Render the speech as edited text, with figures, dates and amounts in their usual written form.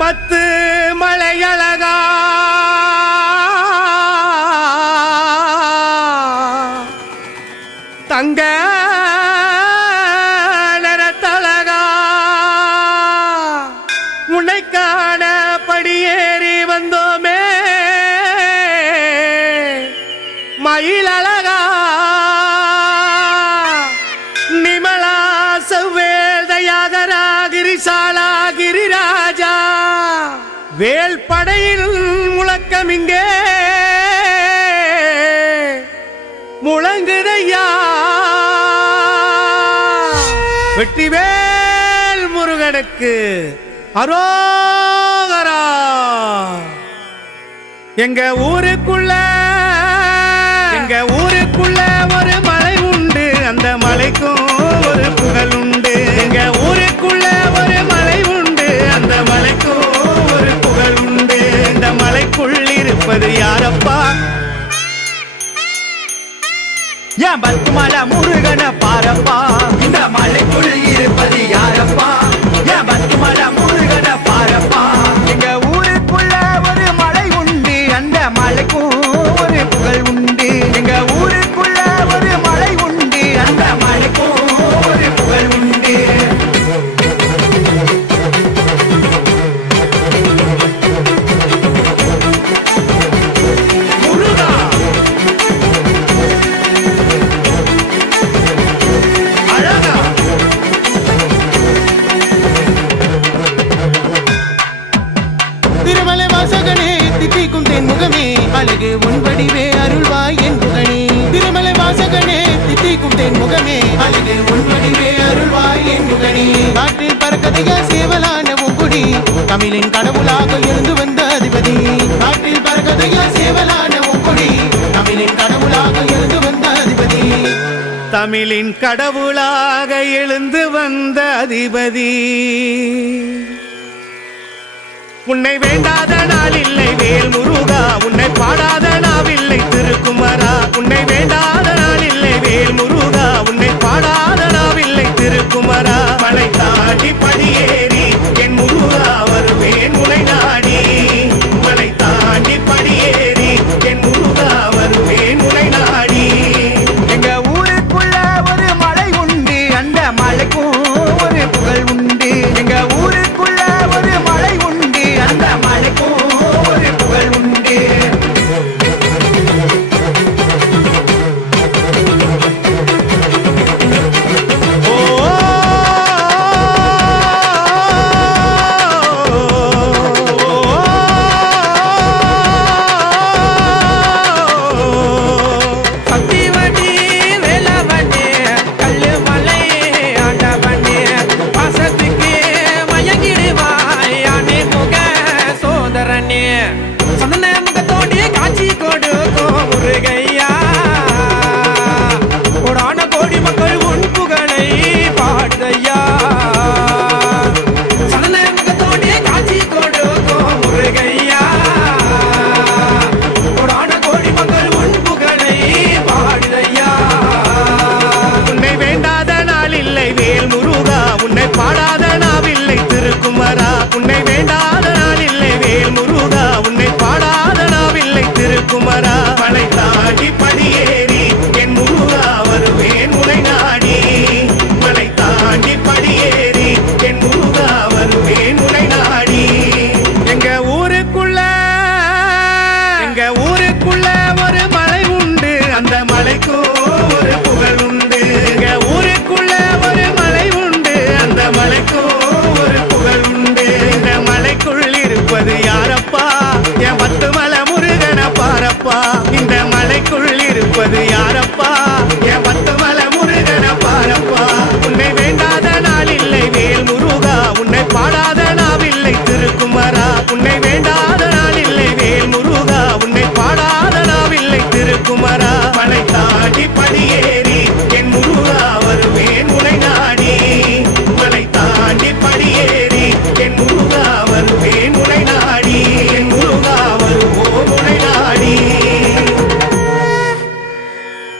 பத்து மலையழகா தங்க நரத்தழகா உன்னைக்கான படியேறி வந்தோமே மயிலழகா நிமலா செவ்வேதையாகரா கிரிசாலா கிரிராஜா வேல் படையில் முழக்கம் இங்கே முழங்குதையா வெற்றிவேல் முருகனுக்கு அரோகரா. எங்க ஊருக்குள்ள ஒரு மலை உண்டு, அந்த மலைக்கும் ஒரு புகழ் உண்டு. எங்க ஊருக்குள்ள ஒரு மலை உண்டு, அந்த மலைக்கும் ஒரு புகழ் உண்டு. இந்த மலைக்குள் இருப்பது யாரப்பா? ஏன் பத்துமலை முருகன பாரப்பா. இந்த மலைக்குள் இருப்பது யாரப்பா? ஏன் பத்துமலை முருகன பாரப்பா. எங்க ஊருக்குள்ள ஒரு மலை உண்டு, அந்த மலைக்கும் ஒரு புகழ் உண்டு. எங்க ஊருக்குள்ள ஒரு மலை உண்டு, அந்த மலைக்கும் ஒரு புகழ் உண்டு. அழகு உன்படிவே அருள்வாய் என் புகழே. திருமலை வாசகனே தித்திக்கும் தென் முகமே, அழகு உன்படிவே அருள்வாய் என் புகழே. காற்றில் பறக்கதையா சேவலான உங்குடி, தமிழின் கடவுளாக எழுந்து வந்த அதிபதி. காற்றில் பறக்கதையா சேவலான உங்குடி, தமிழின் கடவுளாக எழுந்து வந்த அதிபதி. தமிழின் கடவுளாக எழுந்து வந்த அதிபதி. உன்னை வேண்டாத நாள் இல்லை வேல் முருகா, உன்னை பாடாத நாவில்லை திருக்குமரா. உன்னை வேண்டாத நாள் இல்லை வேல் முருகா, உன்னை பாடாத நாவில்லை திருக்குமரா. மலை தாண்டி படியேறி என் முருகா வருவேன் உனை நாடி. மலை தாண்டி படியேறி என் முருகா வருவேன் உனை நாடி. எங்க ஊருக்குள்ள ஒரு மலை உண்டு, அந்த மலைக்கும் ஒரு புகழ் உண்டு. எங்க ஊருக்குள்ள ஒரு மலை உண்டு, அந்த மலைக்கும் ஒரு புகழ் உண்டு. பாடாத